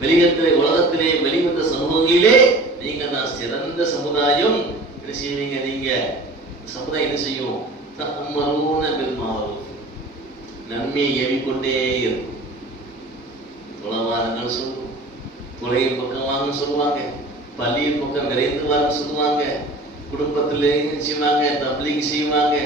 வெளியத்திலே உலகத்திலே வெளிவந்த சமூகங்களிலே நீங்க தான் சிறந்த சமுதாயம். என்ன செய்வீங்க? நீங்க சமுதாயம் என்ன செய்யும்? தஅமரூன பில் மஅரூஃப், நன்மையை ஏவிக்கொண்டே இருக்கும். தொழவாருங்கள் சொல்லுவோம், தொலையின் பக்கம் வாங்க சொல்லுவாங்க, பள்ளியின் பக்கம் விரைந்து வாங்க சொல்லுவாங்க, குடும்பத்திலே செய்வாங்க, தப்லீக் செய்வாங்க,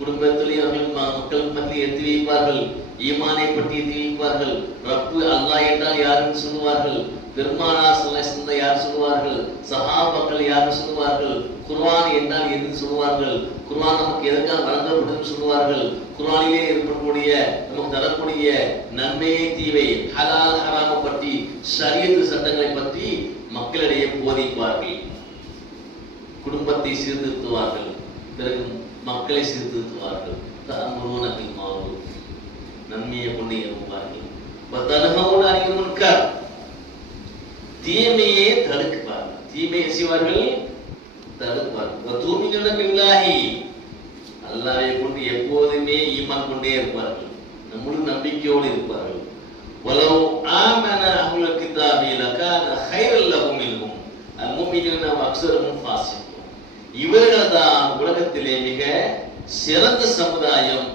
குடும்பத்திலேயே அவர்கள் மக்கள் மத்தியில் எடுத்து வைப்பார்கள், ஈமானை பற்றி எடுத்து வைப்பார்கள், ரப்பு அல்லாஹ் என்றால் யாருன்னு சொல்லுவார்கள், பெருமானார் ஸல்லல்லாஹு யார் சொல்லுவார்கள், சஹாபாக்கள் யார் சொல்லுவார்கள், குர்ஆன் என்றால் எதுன்னு சொல்லுவார்கள், குர்ஆன் நமக்கு எதற்காக வழங்கப்படுதுன்னு சொல்லுவார்கள், குர்ஆனிலே இருக்கக்கூடிய நமக்கு தரக்கூடிய நன்மையை தீவை ஹலால் ஹராம பற்றி ஷரியத் சட்டங்களை பற்றி மக்களிடையே போதிப்பார்கள். குடும்பத்தை சீர்திருத்துவார்கள், பிறகு மக்களை சீர்திருத்துவார்கள். தஅமரூன பில் மஅரூஃப், நன்மையை கொண்டு ஏவுவார்கள். வதன்ஹவுன அனில் முன்கர், தீமையை தடுப்பார்கள், தீமையை செய்வார்கள், தடுப்பார்கள். வதுமினுன பில்லாஹி, அல்லாஹ்வை கொண்டு எப்போதுமே ஈமான் கொண்டே இருப்பார்கள், முழு நம்பிக்கையோடு இருப்பார்கள். வலவ் ஆமன அஹ்லுல் கிதாபி லகான கைரல் லஹும் மின்ஹும் அல் முஃமினூன வ அக்ஸருஹும் ஃபாஸிகூன். இவர்கள் தான் உலகத்திலே மிக சிறந்த சமுதாயம்,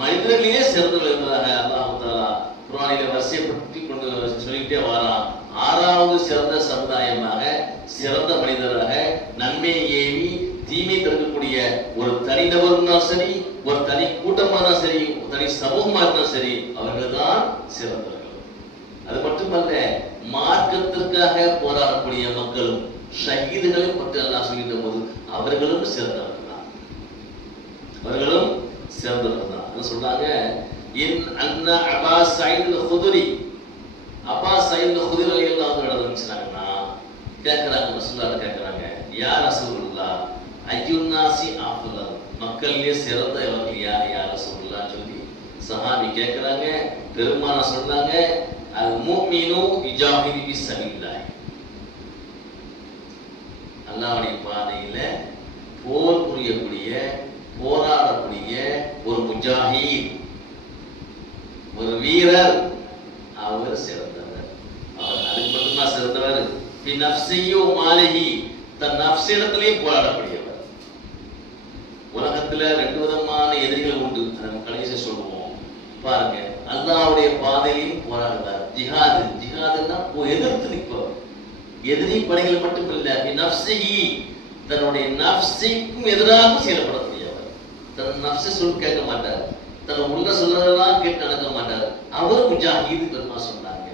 மனிதர்களே சிறந்தவர்கள் என்பதாக அல்லாஹ் தஆலா குர்ஆனிலே வரிசைப்படுத்தி கொண்டு சொல்லிட்டே வரான். ஆறாவது சிறந்த சமுதாயமாக, சிறந்த மனிதராக, நன்மையை ஏவி தீமை தடுக்கக்கூடிய ஒரு தனிநபர் இருந்தாலும் சரி, ஒரு தனி கூட்டமாக இருந்தாலும் சரி, ஒரு தனி சமூகமாக இருந்தாலும் சரி, அவர்கள் தான் சிறந்தவர்கள். அது மட்டுமல்ல, மார்க்கத்திற்காக போராடக்கூடிய மக்களும் ஷஹீதுகளை பற்றி அல்லாஹ் சொல்கின்ற போது அவர்களும் சிறந்தவர்கள் தான், அவர்களும் சிறந்தவர்கள் தான். சொல்றாங்க, இன் அன்ன அபா சயீத் அல்-குத்ரி, அபா சயீத் அல்-குத்ரி ரலியல்லாஹு அன்ஹு இருந்துச்சாங்கன்னா கேட்கறாங்க, ரசூலுல்லாஹ் கேட்கறாங்க, யா ரசூலுல்லாஹ் அய்யுன் நாசி அஃலல், மக்களிலே சிறந்தவர்கள் யார் யா ரசூலுல்லாஹ் சொல்லி சஹாபி கேட்கறாங்க. பெருமானார் சொல்றாங்க, அல் முஃமினு யுஜாஹிது ஃபீ ஸபீலில்லாஹ், அல்லாஹ்வுடைய பாதையில போர் புரியக்கூடிய, போராடக்கூடிய ஒரு முஜாஹித், ஒரு வீரர், அவர் சிறந்தவர். அவர் அதுக்கு மட்டும்தான் சிறந்தவர். ஃபி நஃப்ஸிஹி வ மாலிஹி, தன் நஃப்ஸிடத்திலே போராடக்கூடியவர். உலகத்துல ரெண்டு விதமான எதிரிகள் உண்டு, நம்ம கடைசி சொல்லுவோம் பாருங்க. அல்லாஹ்வுடைய பாதையிலும் போராடுவார், ஜிஹாது, ஜிஹாதுன்னா எதிர்த்து நிற்பவர். எதிரி படைகள் மட்டும் இல்ல, நஃப்ஸிஹி, தன்னுடைய நஃப்ஸிக்கும் எதிராக செயல்படக்கூடியவர். தன் நஃப்ஸை சொல் கேட்க மாட்டார், தன் உள்ள சொல்லலாம் கேட்டு நடக்க மாட்டார். அவர் முஜாஹித் பெருமா சொன்னாங்க.